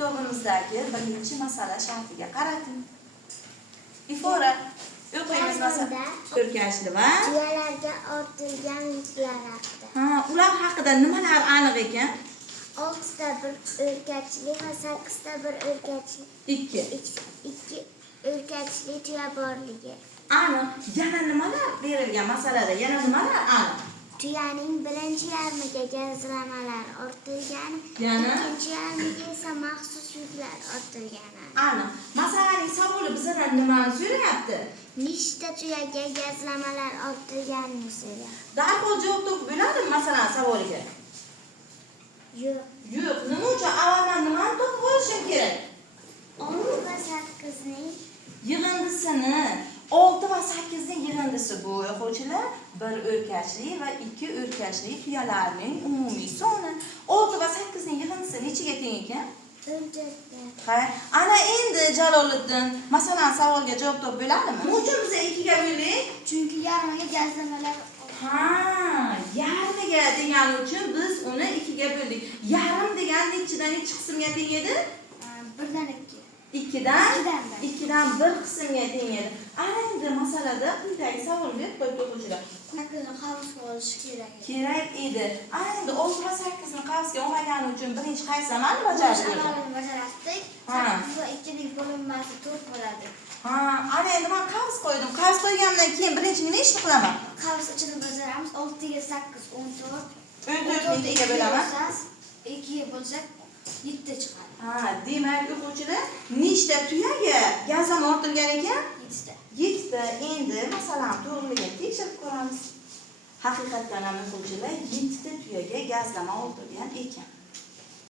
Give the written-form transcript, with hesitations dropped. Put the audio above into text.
kitobimizdagi birinchi masala sharhiga qarating. Ifora o'qiymiz masala. O'rkashli va tuyalarga ortilgan yuklar haqida. Ular haqida nimalar aniq ekan? 6 ta bir o'rkachli va 8 ta bir o'rkachli. 2 o'rkachli tuya borligi. Aniq. Yana nimalar berilgan masalada? Yana nimalar aniq? Tuyaning birinchi yarmiga gazlamalar ortilgani, Yana ikkinchi yarmiga esa maxsus yuklar ortilgani. aniq. Masalaning savoli bizdan nimani so'rayapti? Nechta tuyaga gazlamalar ortilganini so'rayapti. Darhol javob topib bo'ladimi masalan savoliga? Yo'q. Yo'q. Nima uchun avvaldan nimani topib olishim kerak? 6 va 8 ning Yig'indisini 6 va 8 ning yig'indisi bu o'quvchilar 1 o'rkachli va 2 o'rkachli tuyalarning umumiy soni. 6 va 8 ning yig'indisi nechaga teng ekan? 14. Ana endi Jaloliddin masalan savolga javob topib bo'ladimi? Nima uchun biz 2 ga bo'ldik? Chunki yarmiga gazlamalar. Yarmiga degani uchun biz uni 2 ga bo'ldik. Yarim degan nechidan nechi qismga teng edi? 1 dan 2. 2 dan 1 qismga teng edi. Ana endi masalada quyidagi savolga berib qo'yib o'quvchilar. Qavsga olish kerak. Kerak edi. Ana endi 6 va 8 ni qavsga olmagani uchun birinchi qaysi amalni bajardik? Amalni bajardik. 8 va 2 ning bo'linmasi 4 bo'ladi. Ana endi men qavs qo'ydim. Qavs qo'ygandan keyin birinchi nima ishni qilaman? Qavs ichini bajaramiz. 6 ga 8 14. 14 ni 2 ga bo'laman. 2 ga bo'lsak 7 chiqadi. Demak o'quvchilar nechta tuyaga gazlama ortilgan ekan? 7 ta. 7 ta. Endi masalan to'g'riligini tekshirib ko'ramiz. Haqiqatan ham o'quvchilar 7 ta tuyaga gazlama ortilgan ekan.